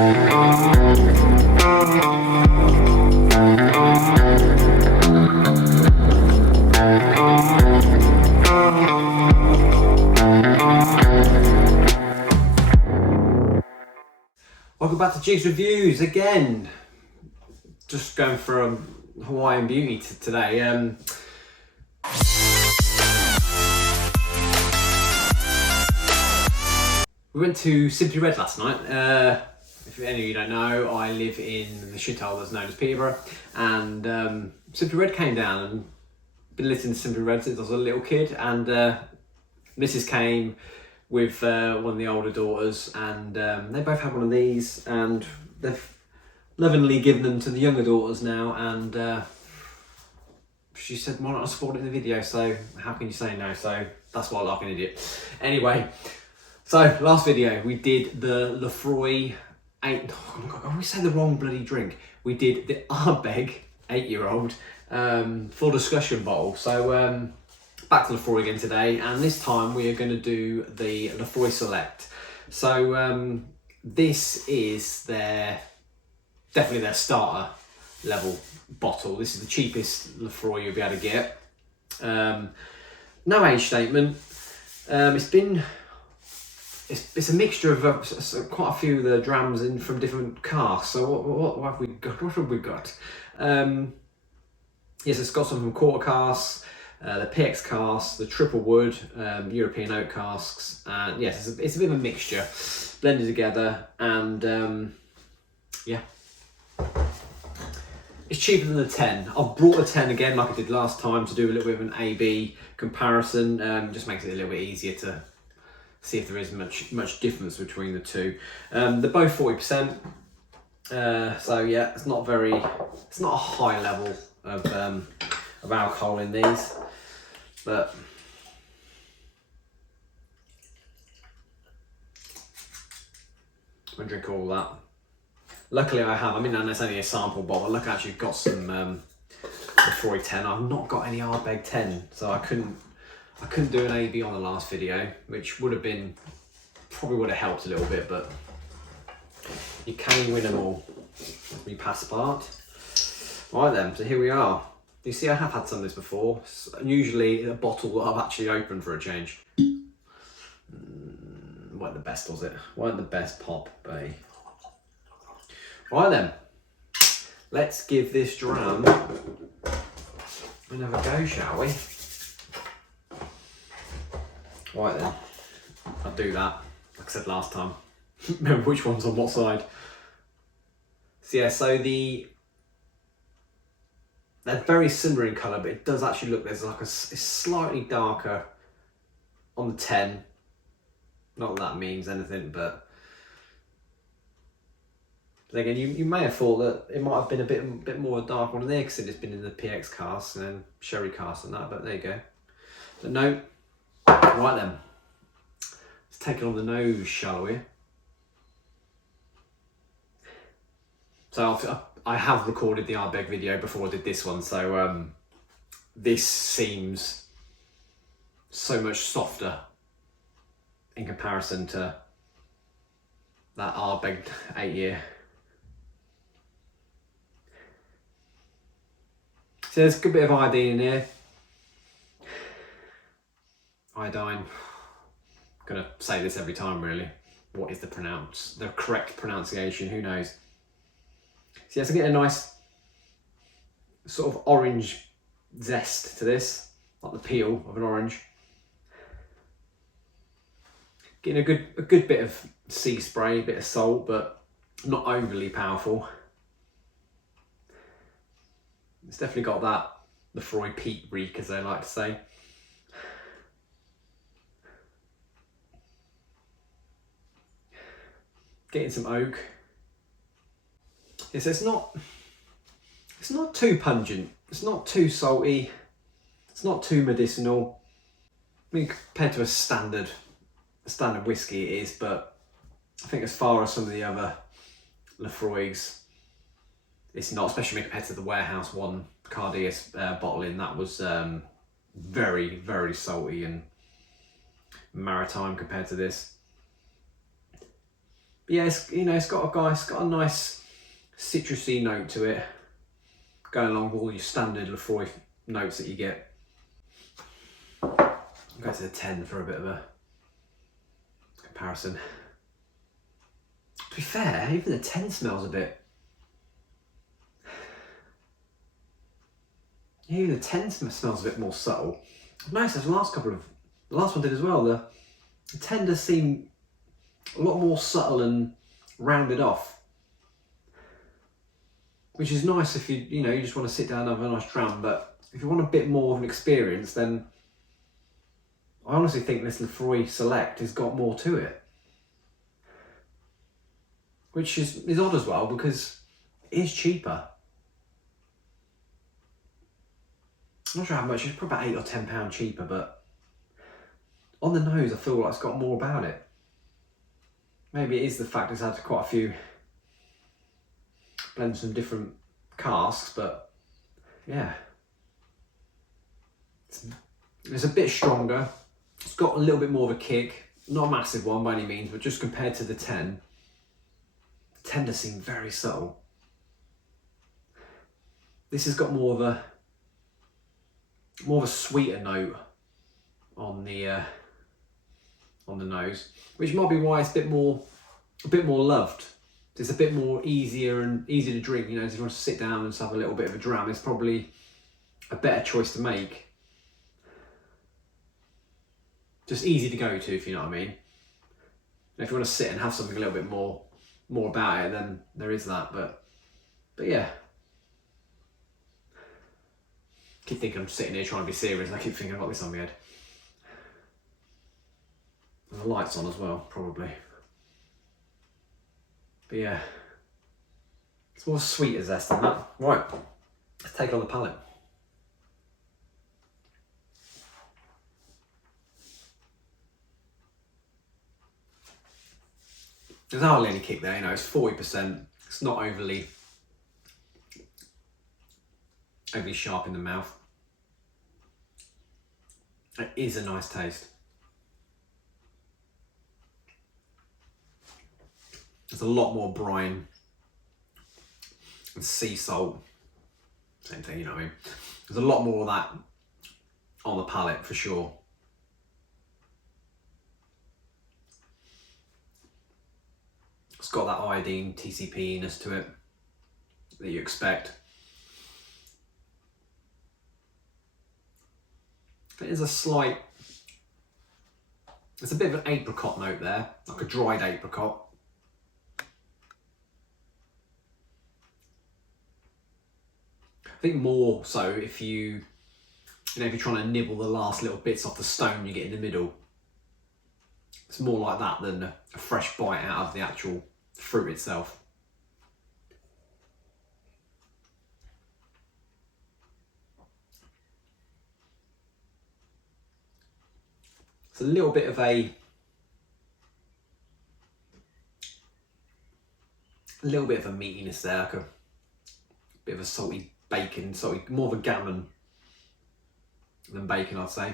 Welcome back to Jiggs Reviews again. Just going for a Hawaiian beauty today. We went to Simply Red last night. If any of you don't know, I live in the shithole that's known as Peterborough, and Simply Red came down, and been listening to Simply Red since I was a little kid, and Mrs. came with one of the older daughters, and they both had one of these, and they've lovingly given them to the younger daughters now, and she said, why not support it in the video, so how can you say no? So that's why I like an idiot. Anyway, so last video we did the Laphroaig oh my god, I always say the wrong bloody drink. We did the Ardbeg 8-year-old full discussion bottle. So back to Laphroaig again today, and this time we are going to do the Laphroaig Select. So this is definitely their starter level bottle. This is the cheapest Laphroaig you'll be able to get. No age statement. It's a mixture of quite a few of the drams in from different casks. So what have we got? What have we got? Yes, it's got some from quarter casks, the PX casks, the triple wood, European oak casks, and yes, it's a bit of a mixture blended together, and yeah, it's cheaper than the 10. I've brought the 10 again like I did last time to do a little bit of an A/B comparison. Just makes it a little bit easier to see if there is much difference between the two. They're both 40%, so yeah, it's not a high level of alcohol in these, but I drink all that. Luckily I have, I mean, it's only a sample bottle. Look, I actually got some Laphroaig 10. I've not got any Ardbeg 10, so I couldn't do an A/B on the last video, which probably would have helped a little bit, but you can win them all. Let me pass part. Right then, so here we are. You see, I have had some of this before. It's usually a bottle that I've actually opened for a change. Weren't the best, was it? Weren't the best pop, bae. Right then, let's give this dram another go, shall we? Right then, I'll do that, like I said last time. Remember which one's on what side. So yeah, so they're very similar in colour, but it does actually look, there's like it's slightly darker on the 10. Not that means anything, but again, you may have thought that it might have been a bit more dark on there because it's been in the PX cast and then sherry cast and that, but there you go. But no. Right then, let's take it on the nose, shall we? So I have recorded the Ardbeg video before I did this one, so this seems so much softer in comparison to that Ardbeg 8-year. So there's a good bit of iodine in here. Iodine. I'm gonna say this every time, really. What is the correct pronunciation? Who knows? So yes, I get a nice sort of orange zest to this, like the peel of an orange. Getting a good bit of sea spray, a bit of salt, but not overly powerful. It's definitely got that Laphroaig peat reek, as they like to say. Getting some oak. Yes, it's not too pungent. It's not too salty. It's not too medicinal. I mean, compared to a standard whiskey, it is. But I think as far as some of the other Laphroaigs, it's not. Especially compared to the Warehouse One Cardias bottling, that was very, very salty and maritime compared to this. But yeah, it's got a nice citrusy note to it, going along with all your standard Laphroaig notes that you get. I'll go to the 10 for a bit of a comparison. To be fair, even the 10 smells a bit. Even the 10 smells a bit more subtle. I've noticed as the last one did as well. The 10 does seem a lot more subtle and rounded off, which is nice if you just want to sit down and have a nice dram. But if you want a bit more of an experience, then I honestly think this Laphroaig Select has got more to it, which is odd as well because it is cheaper. I'm not sure how much, it's probably about £8 or £10 cheaper, but on the nose I feel like it's got more about it. Maybe it is the fact it's had quite a few blends from different casks, but yeah. It's a bit stronger. It's got a little bit more of a kick. Not a massive one by any means, but just compared to the 10, the 10 does seem very subtle. This has got more of a sweeter note on the nose, which might be why it's a bit more loved. It's a bit more easier to drink. If you want to sit down and just have a little bit of a dram, it's probably a better choice to make. Just easy to go to, if you know what I mean. And if you want to sit and have something a little bit more about it, then there is that. But yeah. I keep thinking I'm sitting here trying to be serious, and I keep thinking about this on my head. And the light's on as well, probably. But yeah, it's more sweeter zest than that. Right, let's take it on the palate. There's hardly any kick there, it's 40%. It's not overly sharp in the mouth. It is a nice taste. There's a lot more brine and sea salt. Same thing, you know what I mean? There's a lot more of that on the palate for sure. It's got that iodine TCP-ness to it that you expect. There's a bit of an apricot note there, like a dried apricot. I think more so if you're trying to nibble the last little bits off the stone you get in the middle. It's more like that than a fresh bite out of the actual fruit itself. It's a little bit of a meatiness there, like a bit of a salty bacon, more of a gammon than bacon, I'd say.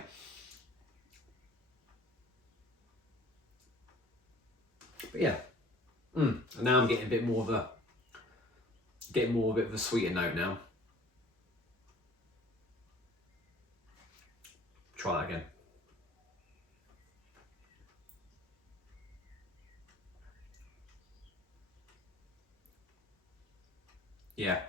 But yeah, and now I'm getting a bit of a sweeter note now. Try that again. Yeah.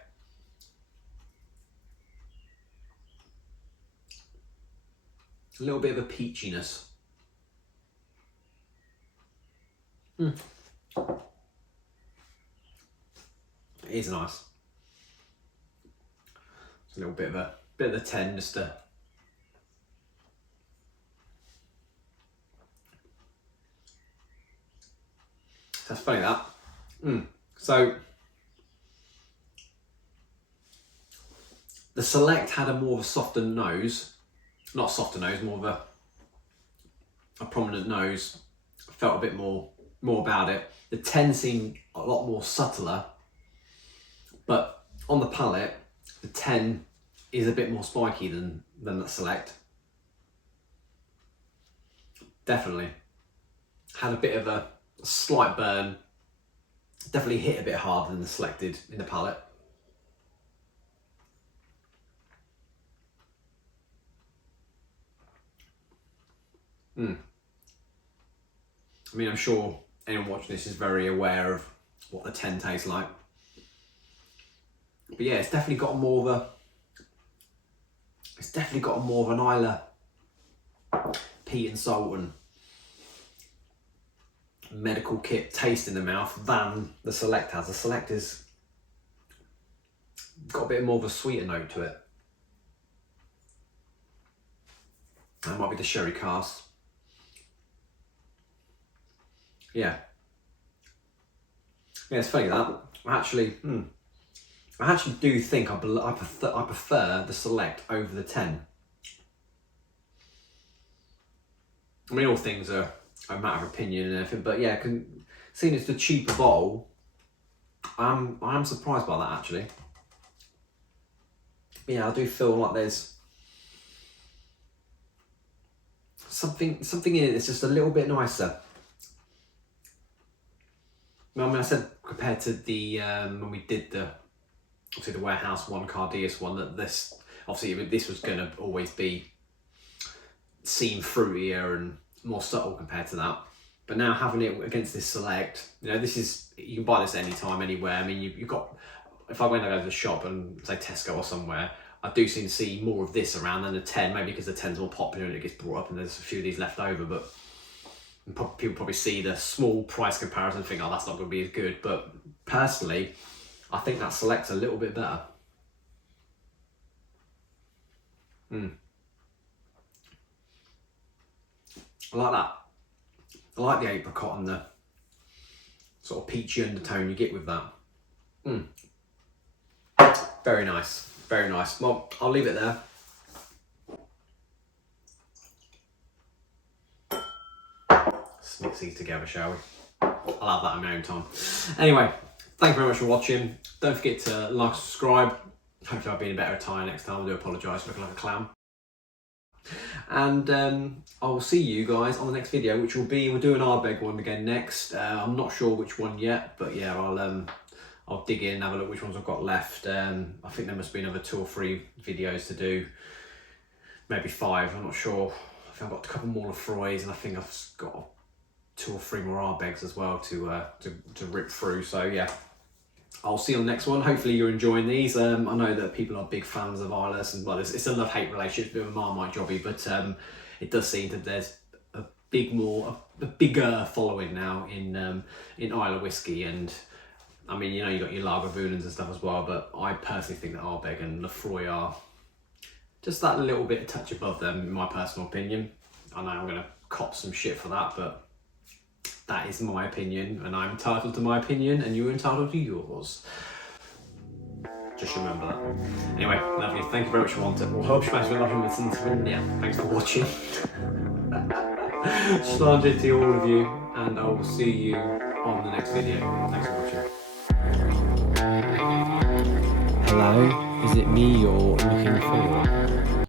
A little bit of a peachiness. It is nice. It's a little bit of the 10 just to that's funny that. So the Select had a more of a softer nose. Not a softer nose, more of a prominent nose. Felt a bit more about it. The 10 seemed a lot more subtler, but on the palate, the 10 is a bit more spiky than the Select. Definitely. Had a bit of a slight burn Definitely hit a bit harder than the Selected in the palate. I mean, I'm sure anyone watching this is very aware of what the 10 tastes like. But yeah, it's definitely got more of an Islay peat and salt and medical kit taste in the mouth than the Select has. The Select has got a bit more of a sweeter note to it. That might be the sherry cask. Yeah, it's funny that I actually do think I prefer the Select over the 10. I mean, all things are a matter of opinion and everything, but yeah, seeing it's the cheaper bottle, I am surprised by that actually. Yeah, I do feel like there's something in it that's just a little bit nicer. I mean, I said compared to the when we did the warehouse one, Cardias one, that this was going to always be seen fruitier and more subtle compared to that. But now having it against this Select, you know, you can buy this anytime, anywhere. I mean, you've got, if I go to the shop and say Tesco or somewhere, I do seem to see more of this around than the 10, maybe because the 10's more popular and it gets brought up and there's a few of these left over, but people probably see the small price comparison and think, oh, that's not going to be as good. But personally, I think that Select's a little bit better. I like that. I like the apricot and the sort of peachy undertone you get with that. Very nice, very nice. Well, I'll leave it there. Let's mix these together, shall we? I'll have that in my own time. Anyway, thank you very much for watching. Don't forget to like, subscribe. Hopefully I'll be in a better attire next time. I do apologise for looking like a clown. And I will see you guys on the next video, which will be, we'll do an Ardbeg one again next. I'm not sure which one yet, but yeah, I'll dig in and have a look which ones I've got left. I think there must be another 2 or 3 videos to do, maybe 5, I'm not sure. I think I've got a couple more Laphroaigs, and I think I've got 2 or 3 more Ardbegs as well to rip through. So yeah, I'll see you on the next one. Hopefully you're enjoying these. I know that people are big fans of Islay, and well, it's a love-hate relationship, it's a bit of a Marmite jobby, but it does seem that there's a bigger following now in Islay whiskey. And I mean, you know, you got your Lagavulins and stuff as well, but I personally think that Ardbeg and Laphroaig are just that little bit of touch above them, in my personal opinion. I know I'm going to cop some shit for that, but that is my opinion, and I'm entitled to my opinion, and you're entitled to yours. Just remember that. Anyway, lovely. Thank you very much for watching. Well, hope you guys will listen to it. Yeah, thanks for watching. Slanted to all of you, and I will see you on the next video. Thanks for watching. Hello, is it me you're looking for?